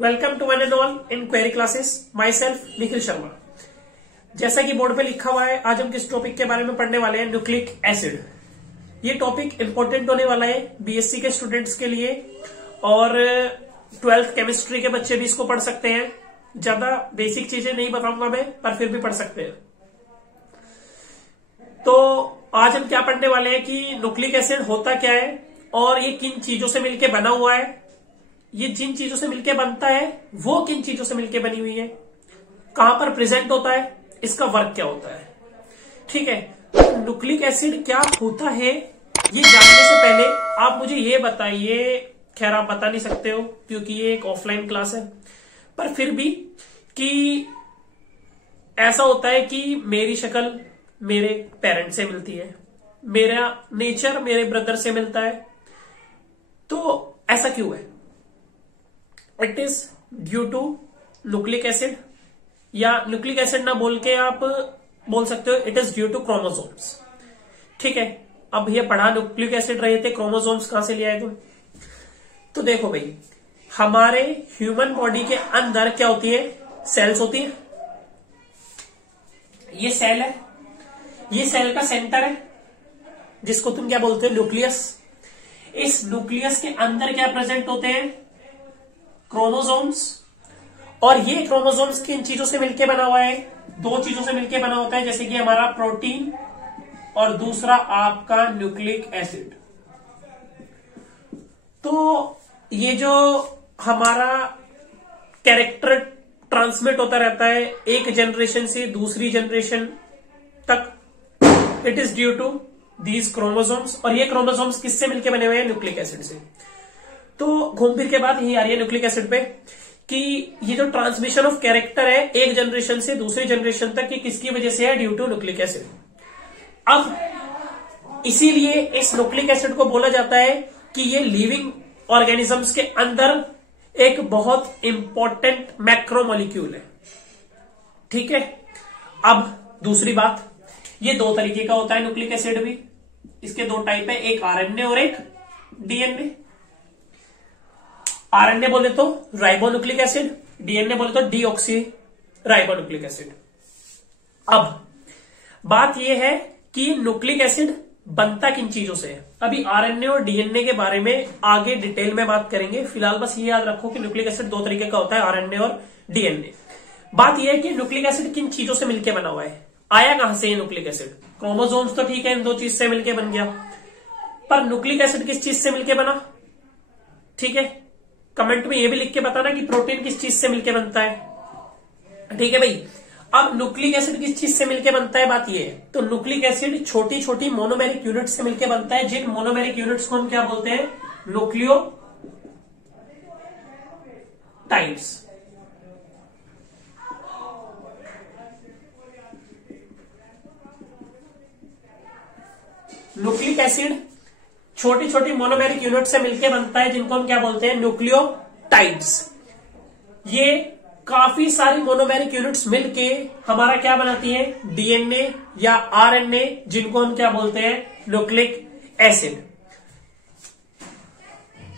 Welcome to one and all in query classes. Myself Nikhil Sharma. जैसा कि board पे लिखा हुआ है, आज हम किस टॉपिक के बारे में पढ़ने वाले हैं? Nucleic acid. ये टॉपिक इंपॉर्टेंट होने वाला है बीएससी के स्टूडेंट्स के लिए, और 12th केमिस्ट्री के बच्चे भी इसको पढ़ सकते हैं। ज्यादा बेसिक चीजें नहीं बताऊंगा मैं, पर फिर भी पढ़ सकते हैं। तो आज हम क्या पढ़ने वाले हैं कि न्यूक्लिक एसिड होता क्या है और ये किन चीजों से मिलकर बना हुआ है। ये जिन चीजों से मिलकर बनता है वो किन चीजों से मिलकर बनी हुई है, कहां पर प्रेजेंट होता है, इसका वर्क क्या होता है। ठीक है, न्यूक्लिक एसिड क्या होता है ये जानने से पहले आप मुझे ये बताइए, खैर आप बता नहीं सकते हो क्योंकि ये एक ऑफलाइन क्लास है, पर फिर भी कि ऐसा होता है कि मेरी शक्ल मेरे पेरेंट्स से मिलती है, मेरा नेचर मेरे ब्रदर से मिलता है, तो ऐसा क्यों है? It is due to nucleic acid, या न्यूक्लिक एसिड ना बोल के आप बोल सकते हो it is due to chromosomes. ठीक है, अब ये पढ़ा न्यूक्लिक एसिड रहे थे, क्रोमोसोम्स कहां से ले आए तुम? तो देखो भाई, हमारे ह्यूमन बॉडी के अंदर क्या होती है? सेल्स होती है। ये सेल है, ये सेल का सेंटर है जिसको तुम क्या बोलते हो? न्यूक्लियस। इस न्यूक्लियस के अंदर क्या प्रेजेंट होते हैं? क्रोमोसोम्स। और ये क्रोमोसोम्स किन चीजों से मिलकर बना हुआ है? दो चीजों से मिलकर बना होता है, जैसे कि हमारा प्रोटीन और दूसरा आपका न्यूक्लिक एसिड। तो ये जो हमारा कैरेक्टर ट्रांसमिट होता रहता है एक जनरेशन से दूसरी जनरेशन तक, it is due to these chromosomes. और ये क्रोमोसोम्स किससे मिलकर बने हुए हैं? न्यूक्लिक एसिड से। तो घूम फिर के बाद यही आ रही है न्यूक्लिक एसिड पे कि ये जो ट्रांसमिशन ऑफ कैरेक्टर है एक जनरेशन से दूसरी जनरेशन तक, ये किसकी वजह से है? Due to nucleic acid. अब इसीलिए इस न्यूक्लिक एसिड को बोला जाता है कि ये लिविंग ऑर्गेनिजम्स के अंदर एक बहुत इंपॉर्टेंट मैक्रोमोलिक्यूल है। ठीक है, अब दूसरी बात, ये दो तरीके का होता है न्यूक्लिक एसिड भी। इसके दो टाइप है, एक आरएनए और एक डीएनए। आरएनए बोले तो राइबोन्यूक्लिक एसिड, डीएनए बोले तो डीऑक्सी राइबोन्यूक्लिक एसिड। अब बात यह है कि न्यूक्लिक एसिड बनता किन चीजों से है। अभी आरएनए और डीएनए के बारे में आगे डिटेल में बात करेंगे, फिलहाल बस ये याद रखो कि न्यूक्लिक एसिड दो तरीके का होता है, आरएनए और डीएनए। बात यह है कि न्यूक्लिक एसिड किन चीजों से मिलकर बना हुआ है, आया कहां से ये न्यूक्लिक एसिड? क्रोमोसोम्स तो ठीक है, इन दो चीज से मिलकर बन गया, पर न्यूक्लिक एसिड किस चीज से मिलकर बना? ठीक है, कमेंट में ये भी लिख के बताना कि प्रोटीन किस चीज से मिलकर बनता है। ठीक है भाई, अब न्यूक्लिक एसिड किस चीज से मिलकर बनता है, बात ये है। तो न्यूक्लिक एसिड छोटी छोटी मोनोमेरिक यूनिट से मिलकर बनता है, जिन मोनोमेरिक यूनिट्स को हम क्या बोलते हैं? न्यूक्लियोटाइड्स। न्यूक्लिक एसिड छोटी छोटी मोनोमेरिक यूनिट से मिलकर बनता है, जिनको हम क्या बोलते हैं? न्यूक्लियोटाइड्स। ये काफी सारी मोनोमेरिक यूनिट्स मिलके हमारा क्या बनाती है? डीएनए या आरएनए, जिनको हम क्या बोलते हैं? Nucleic acid.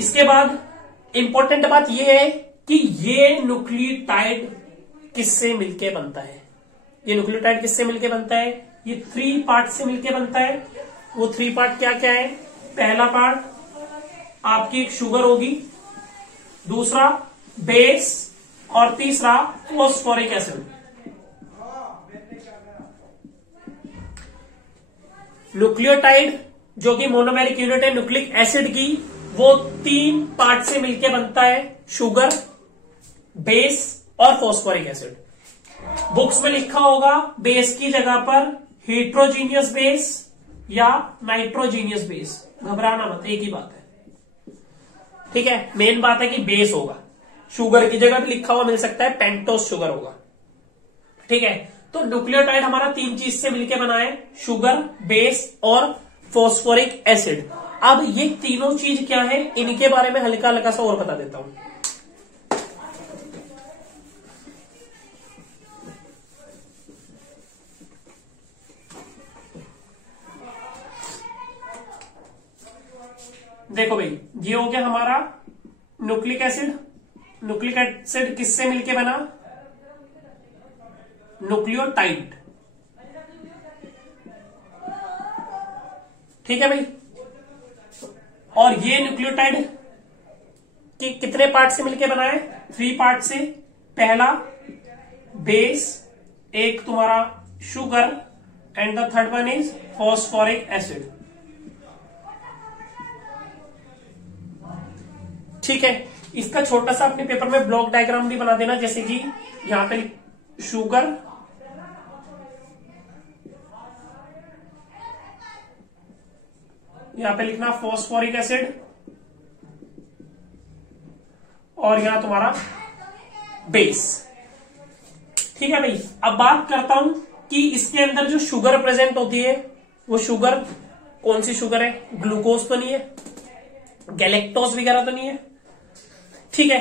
इसके बाद इंपॉर्टेंट बात यह है कि ये न्यूक्लियोटाइड किससे मिलके बनता है? ये न्यूक्लियोटाइड किससे मिलके बनता है? ये 3 पार्ट से मिलके बनता है। वो 3 पार्ट क्या क्या है? पहला पार्ट आपकी एक शुगर होगी, दूसरा बेस, और तीसरा फॉस्फोरिक एसिड। न्यूक्लियोटाइड जो कि मोनोमेरिक यूनिट है न्यूक्लिक एसिड की, वो 3 पार्ट से मिलकर बनता है, शुगर, बेस और फॉस्फोरिक एसिड। बुक्स में लिखा होगा बेस की जगह पर हेट्रोजीनियस बेस या नाइट्रोजीनियस बेस, घबराना मत, एक ही बात है। ठीक है, मेन बात है कि बेस होगा। शुगर की जगह भी लिखा हुआ मिल सकता है, पेंटोस शुगर होगा। ठीक है, तो न्यूक्लियोटाइड हमारा 3 चीज से मिलकर बना है, शुगर, बेस और फॉस्फोरिक एसिड। अब ये तीनों चीज क्या है, इनके बारे में हल्का हल्का सा और बता देता हूं। देखो भाई, ये हो गया हमारा न्यूक्लिक एसिड। न्यूक्लिक एसिड किससे मिलके बना? न्यूक्लियोटाइड। ठीक है भाई। और ये न्यूक्लियोटाइड कि कितने पार्ट से मिलके बना है? 3 पार्ट से। पहला बेस, एक तुम्हारा sugar, and the third one is phosphoric acid. ठीक है, इसका छोटा सा अपने पेपर में ब्लॉक डायग्राम भी बना देना, जैसे कि यहां पे शुगर, यहां पे लिखना फॉस्फोरिक एसिड, और यहां तुम्हारा बेस। ठीक है भाई। अब बात करता हूं कि इसके अंदर जो शुगर प्रेजेंट होती है वो शुगर कौन सी शुगर है? ग्लूकोज तो नहीं है, गैलेक्टोज वगैरह तो नहीं है। ठीक है,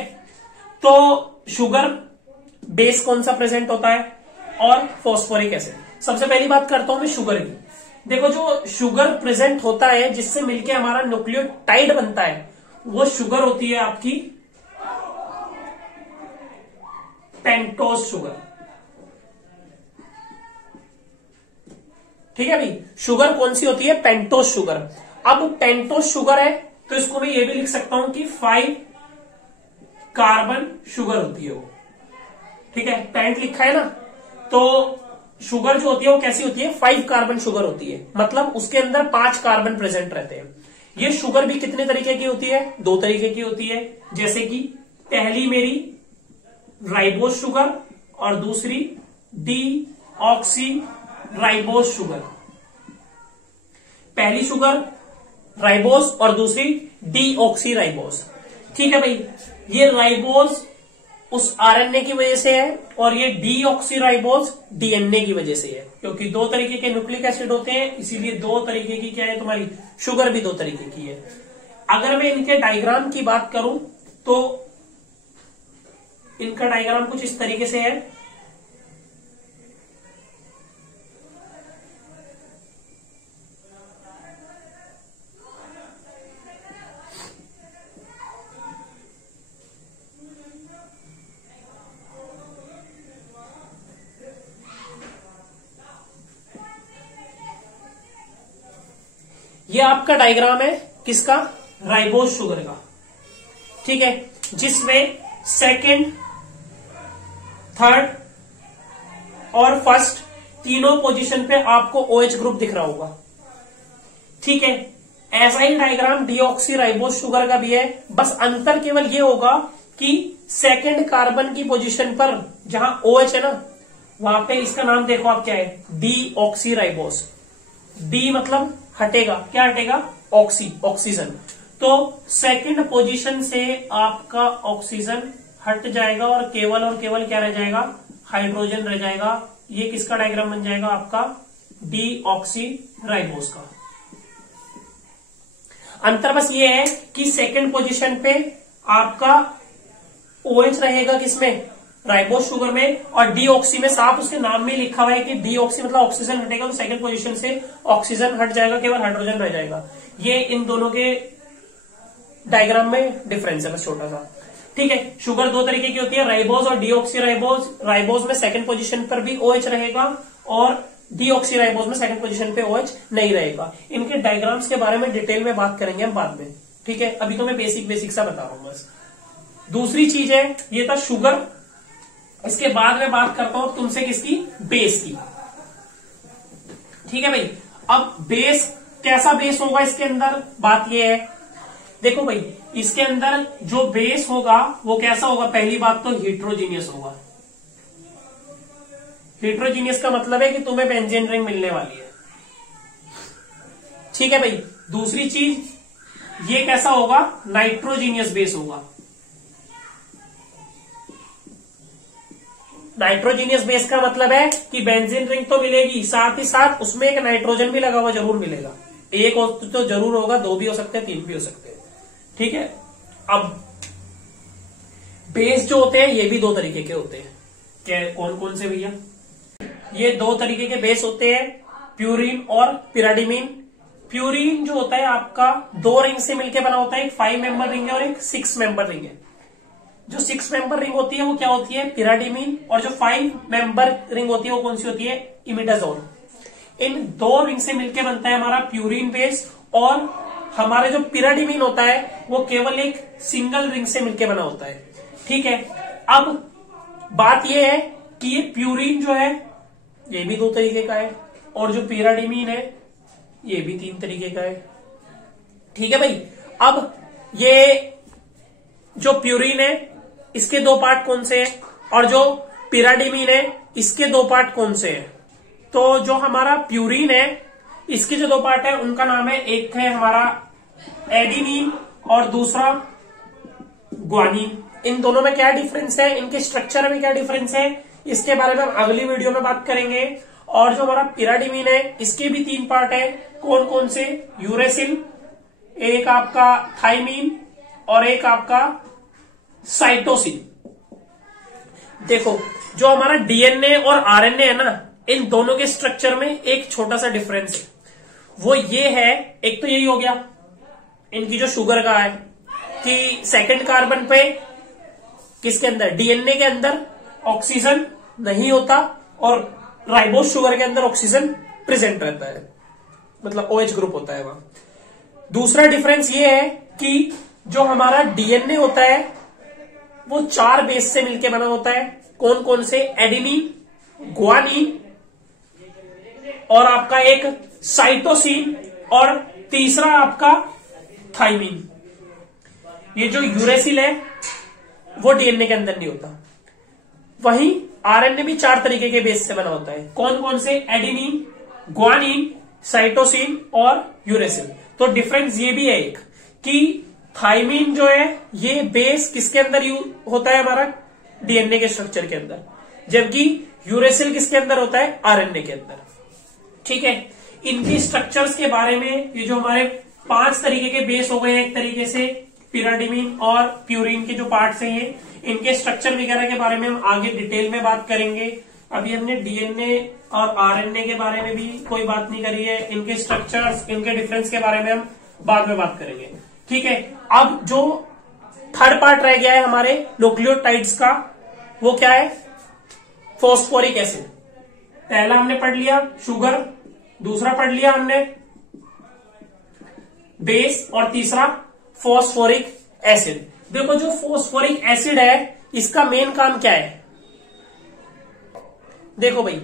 तो शुगर बेस कौन सा प्रेजेंट होता है? और फॉस्फोरिक एसिड। सबसे पहली बात करता हूं मैं शुगर की। देखो, जो शुगर प्रेजेंट होता है जिससे मिलके हमारा न्यूक्लियोटाइड बनता है, वो शुगर होती है आपकी पेंटोज शुगर। ठीक है भाई, शुगर कौन सी होती है? Pentose sugar. अब पेंटोज शुगर है तो इसको मैं ये भी लिख सकता हूं कि 5 कार्बन शुगर होती है वो। ठीक है, पेंट लिखा है ना, तो शुगर जो होती है वो कैसी होती है? 5 कार्बन शुगर होती है, मतलब उसके अंदर 5 कार्बन प्रेजेंट रहते हैं। ये शुगर भी कितने तरीके की होती है? 2 तरीके की होती है। जैसे कि पहली मेरी राइबोज शुगर और दूसरी डीऑक्सी राइबोज शुगर। पहली शुगर राइबोज और दूसरी डीऑक्सी राइबोज। ठीक है भाई, ये राइबोज उस आरएनए की वजह से है और ये डीऑक्सी राइबोज डीएनए की वजह से है, क्योंकि 2 तरीके के न्यूक्लिक एसिड होते हैं, इसीलिए 2 तरीके की क्या है तुम्हारी शुगर भी 2 तरीके की है। अगर मैं इनके डायग्राम की बात करूं तो इनका डायग्राम कुछ इस तरीके से है। ये आपका डायग्राम है किसका? राइबोज शुगर का। ठीक है, जिसमें सेकंड, थर्ड और फर्स्ट तीनों पोजीशन पे आपको OH ग्रुप दिख रहा होगा। ठीक है, ऐसा ही डायग्राम डीऑक्सी राइबोज शुगर का भी है, बस अंतर केवल ये होगा कि सेकंड कार्बन की पोजीशन पर जहां OH है ना, वहां पे इसका नाम देखो आप क्या है? Deoxy ribose. डी मतलब हटेगा, क्या हटेगा? ऑक्सीजन। तो सेकंड पोजीशन से आपका ऑक्सीजन हट जाएगा और केवल क्या रह जाएगा? हाइड्रोजन रह जाएगा। ये किसका डायग्राम बन जाएगा? आपका डीऑक्सी राइबोज का। अंतर बस ये है कि सेकंड पोजीशन पे आपका OH रहेगा किसमें? राइबोज शुगर में, और डीऑक्सी में साफ उसके नाम में लिखा हुआ है कि डीऑक्सी मतलब ऑक्सीजन हटेगा, तो सेकंड पोजीशन से ऑक्सीजन हट जाएगा, केवल हाइड्रोजन रह जाएगा। ये इन दोनों के डायग्राम में डिफरेंस है, बस छोटा सा। ठीक है, शुगर 2 तरीके की होती है, राइबोज और डीऑक्सी राइबोज। राइबोज में सेकंड पोजीशन पर भी OH रहेगा और डीऑक्सी राइबोज में सेकंड पोजीशन पे OH नहीं रहेगा। इनके डायग्राम्स के बारे में डिटेल में बात करेंगे हम बाद में। ठीक है, अभी तो मैं बेसिक सा बता रहा हूं बस। दूसरी चीज है, ये था शुगर। इसके बाद में बात करता हूं तुमसे किसकी? बेस की। ठीक है भाई, अब बेस कैसा बेस होगा इसके अंदर? बात ये है, देखो भाई, इसके अंदर जो बेस होगा वो कैसा होगा? पहली बात तो हेट्रोजीनियस होगा। हेट्रोजीनियस का मतलब है कि तुम्हें बेंजीन रिंग मिलने वाली है। ठीक है भाई, दूसरी चीज ये कैसा होगा? नाइट्रोजीनियस बेस होगा। नाइट्रोजीनियस बेस का मतलब है कि बेंजीन रिंग तो मिलेगी, साथ ही साथ उसमें एक नाइट्रोजन भी लगा हुआ जरूर मिलेगा। एक तो जरूर होगा, 2 भी हो सकते हैं, 3 भी हो सकते हैं। ठीक है, अब बेस जो होते हैं ये भी 2 तरीके के होते हैं। क्या, कौन कौन से भैया? ये 2 तरीके के बेस होते हैं, प्यूरिन और पिराडिमिन। प्यूरिन जो होता है आपका 2 रिंग से मिलकर बना होता है, एक 5 मेंबर रिंग है और एक 6 मेंबर रिंग है। जो 6 मेंबर रिंग होती है वो क्या होती है, पिराडिमीन, और जो 5 मेंबर रिंग होती है वो कौन सी होती है, इमिडाजोल। इन 2 रिंग से मिलकर बनता है हमारा प्यूरिन बेस, और हमारे जो पिराडिमीन होता है वो केवल एक सिंगल रिंग से मिलकर बना होता है। ठीक है, अब बात यह है कि ये प्यूरिन जो है ये भी 2 तरीके का है, और जो पिराडिमीन है ये भी 3 तरीके का है। ठीक है भाई, अब ये जो प्यूरिन है इसके 2 पार्ट कौन से हैं, और जो पिराडिमीन है इसके 2 पार्ट कौन से हैं। तो जो हमारा प्यूरिन है इसके जो 2 पार्ट है उनका नाम है, एक है हमारा एडिनिन और दूसरा ग्वानिन। इन दोनों में क्या डिफरेंस है, इनके स्ट्रक्चर में क्या डिफरेंस है, इसके बारे में हम अगली वीडियो में बात करेंगे। और जो हमारा पिराडिमीन है इसके भी 3 पार्ट है, कौन कौन से, यूरेसिल, एक आपका थाइमीन और एक आपका साइटोसिन। देखो जो हमारा डीएनए और आरएनए है ना, इन दोनों के स्ट्रक्चर में एक छोटा सा डिफरेंस है, वो ये है, एक तो यही हो गया इनकी जो शुगर का है कि सेकंड कार्बन पे किसके अंदर, डीएनए के अंदर ऑक्सीजन नहीं होता, और राइबोस शुगर के अंदर ऑक्सीजन प्रेजेंट रहता है, मतलब OH ग्रुप होता है वहां। दूसरा डिफरेंस ये है कि जो हमारा डीएनए होता है वो 4 बेस से मिलकर बना होता है, कौन कौन से, एडेनिन, ग्वानिन, और आपका एक साइटोसिन, और तीसरा आपका थाइमीन। ये जो यूरेसिल है वो डीएनए के अंदर नहीं होता। वहीं आरएनए भी 4 तरीके के बेस से बना होता है, कौन कौन से, एडेनिन, ग्वानिन, साइटोसिन और यूरेसिल। तो डिफरेंस ये भी है एक कि थाइमीन जो है ये बेस किसके अंदर होता है, हमारा डीएनए के स्ट्रक्चर के अंदर, जबकि यूरेसिल किसके अंदर होता है, आरएनए के अंदर। ठीक है, इनकी स्ट्रक्चर्स के बारे में, ये जो हमारे 5 तरीके के बेस हो गए एक तरीके से, पिराडिमीन और प्यूरिन के जो पार्ट्स हैं ये, इनके स्ट्रक्चर वगैरह के बारे में हम आगे डिटेल में बात करेंगे। अभी हमने डीएनए और आरएनए के बारे में भी कोई बात नहीं करी है, इनके स्ट्रक्चर्स, इनके डिफरेंस के बारे में हम बाद में बात करेंगे। ठीक है, अब जो थर्ड पार्ट रह गया है हमारे न्यूक्लियोटाइड्स का, वो क्या है, फॉस्फोरिक एसिड। पहला हमने पढ़ लिया शुगर, दूसरा पढ़ लिया हमने बेस, और तीसरा फॉस्फोरिक एसिड। देखो जो फॉस्फोरिक एसिड है इसका मेन काम क्या है, देखो भाई,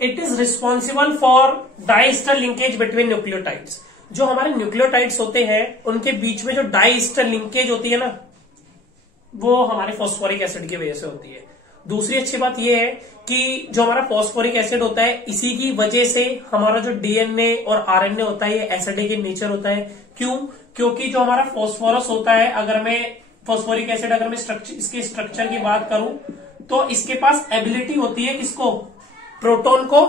it is responsible for diester linkage between nucleotides. जो हमारे न्यूक्लियोटाइड्स होते हैं उनके बीच में जो डाइस्टर लिंकेज होती है ना, वो हमारे फॉस्फोरिक एसिड की वजह से होती है। दूसरी अच्छी बात यह है कि जो हमारा फॉस्फोरिक एसिड होता है इसी की वजह से हमारा जो डीएनए और आरएनए होता है ये एसिडिक इन नेचर होता है। क्यों, क्योंकि जो हमारा फॉस्फोरस होता है, अगर मैं फॉस्फोरिक एसिड, अगर मैं इसके स्ट्रक्चर की बात करूं तो इसके पास एबिलिटी होती है किसको, प्रोटॉन को,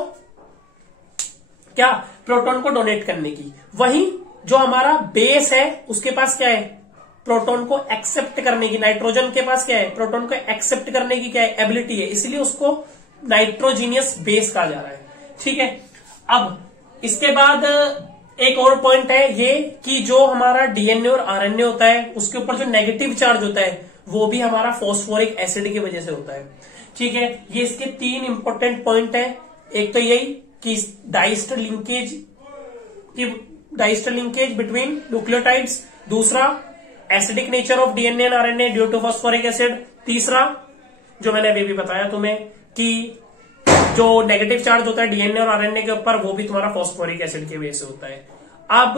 क्या, प्रोटॉन को डोनेट करने की। वहीं जो हमारा बेस है उसके पास क्या है, प्रोटॉन को एक्सेप्ट करने की। नाइट्रोजन के पास क्या है, प्रोटॉन को एक्सेप्ट करने की क्या है, एबिलिटी है, इसलिए उसको नाइट्रोजीनियस बेस कहा जा रहा है। ठीक है, अब इसके बाद एक और पॉइंट है ये कि जो हमारा डीएनए और आरएनए होता है उसके ऊपर जो नेगेटिव चार्ज होता है वो भी हमारा फॉस्फोरिक एसिड की वजह से होता है। ठीक है, ये इसके 3 इंपॉर्टेंट पॉइंट है। एक तो यही कि डाइस्टर लिंकेज बिटवीन न्यूक्लियोटाइड्स, दूसरा acidic nature of DNA and RNA due to phosphoric acid, तीसरा जो मैंने अभी भी बताया तुम्हें कि जो नेगेटिव चार्ज होता है डीएनए और आरएनए के ऊपर वो भी तुम्हारा फॉस्फोरिक एसिड की वजह से होता है। अब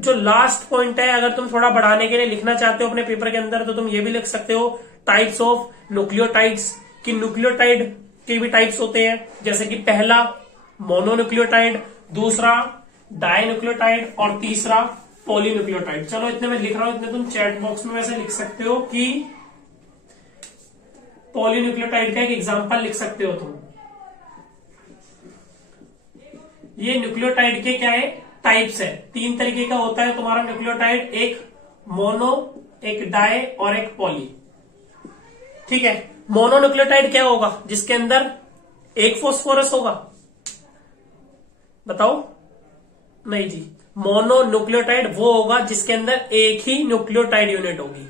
जो लास्ट पॉइंट है, अगर तुम थोड़ा बढ़ाने के लिए लिखना चाहते हो अपने पेपर के अंदर तो तुम ये भी लिख सकते हो, टाइप्स ऑफ न्यूक्लियोटाइड्स, कि न्यूक्लियोटाइड के भी टाइप्स होते हैं, जैसे कि पहला मोनोन्यूक्लियोटाइड, दूसरा डाइन्यूक्लियोटाइड और तीसरा पॉलीन्यूक्लियोटाइड। चलो इतने मैं लिख रहा हूं, इतने तुम चैट बॉक्स में वैसे लिख सकते हो कि पॉलीन्यूक्लियोटाइड का एक एग्जांपल लिख सकते हो तुम। ये न्यूक्लियोटाइड के क्या है, टाइप्स है, 3 तरीके का होता है तुम्हारा न्यूक्लियोटाइड, एक मोनो, एक डाई और एक पॉली। ठीक है, मोनोन्यूक्लियोटाइड क्या होगा, जिसके अंदर एक फॉस्फोरस होगा, बताओ, नहीं जी, मोनोन्यूक्लियोटाइड वो होगा जिसके अंदर एक ही न्यूक्लियोटाइड यूनिट होगी।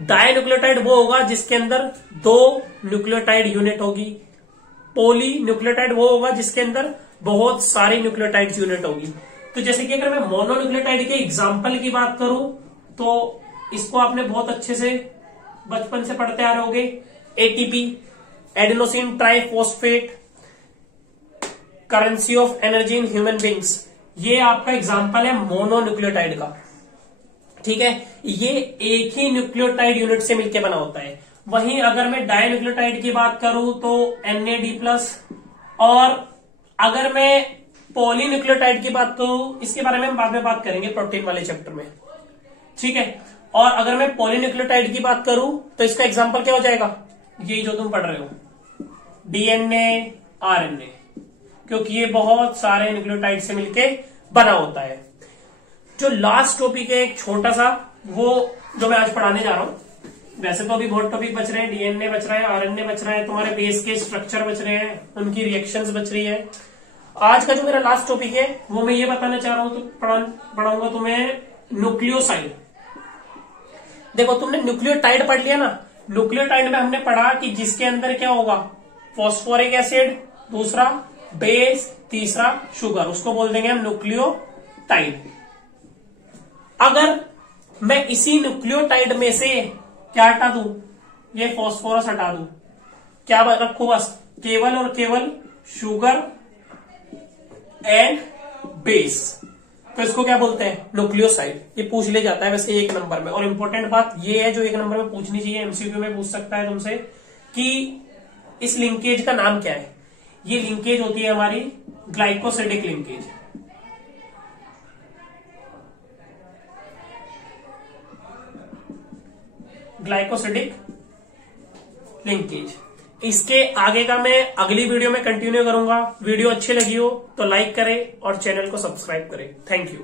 डाइन्यूक्लियोटाइड वो होगा जिसके अंदर 2 न्यूक्लियोटाइड यूनिट होगी। पॉली न्यूक्लियोटाइड वो होगा जिसके अंदर बहुत सारी न्यूक्लियोटाइड यूनिट होगी। तो जैसे कि अगर मैं मोनोन्यूक्लियोटाइड के एग्जाम्पल की बात करूं तो इसको आपने बहुत अच्छे से बचपन से पढ़ते आ रहे होगे। ATP, adenosine triphosphate, currency of energy in human beings, ये आपका एग्जाम्पल है मोनोन्यूक्लियोटाइड का। ठीक है, ये एक ही न्यूक्लियोटाइड यूनिट से मिलकर बना होता है। वहीं अगर मैं डाइन्यूक्लियोटाइड की बात करूं तो NAD+, और अगर मैं पॉलीन्यूक्लियोटाइड की बात करूं, इसके बारे में हम बाद में बात करेंगे प्रोटीन वाले चैप्टर में। ठीक है, और अगर मैं पॉलीन्यूक्लियोटाइड की बात करूं तो इसका एग्जाम्पल क्या हो जाएगा, यही जो तुम पढ़ रहे हो, DNA, RNA, क्योंकि ये बहुत सारे न्यूक्लियोटाइड से मिलके बना होता है। जो लास्ट टॉपिक है एक छोटा सा, वो जो मैं आज पढ़ाने जा रहा हूं, वैसे तो अभी बहुत टॉपिक बच रहे हैं, DNA बच रहा है, RNA बच रहा है, तुम्हारे बेस के स्ट्रक्चर बच रहे हैं, उनकी रिएक्शंस बच रही है। आज का जो मेरा लास्ट टॉपिक है वो मैं ये बताना चाह रहा हूं, तो पढ़ाऊंगा तुम्हें न्यूक्लियोसाइड। देखो, तुमने न्यूक्लियोटाइड पढ़ लिया ना, न्यूक्लियोटाइड में हमने पढ़ा कि जिसके अंदर क्या होगा, फॉस्फोरिक एसिड, दूसरा बेस, तीसरा शुगर, उसको बोल देंगे हम न्यूक्लियोटाइड। अगर मैं इसी न्यूक्लियोटाइड में से क्या हटा दूं, ये फॉस्फोरस हटा दूं, क्या रखूं, बस केवल और केवल शुगर एंड बेस, तो इसको क्या बोलते हैं, न्यूक्लियोसाइड। ये पूछ ले जाता है वैसे 1 नंबर में। और इंपॉर्टेंट बात ये है जो 1 नंबर में पूछनी चाहिए, MCQ में पूछ सकता है तुमसे, कि इस लिंकेज का नाम क्या है। ये लिंकेज होती है हमारी ग्लाइकोसिडिक लिंकेज। Glycosidic linkage. इसके आगे का मैं अगली वीडियो में कंटिन्यू करूंगा। वीडियो अच्छी लगी हो तो लाइक करें और चैनल को सब्सक्राइब करें। Thank you.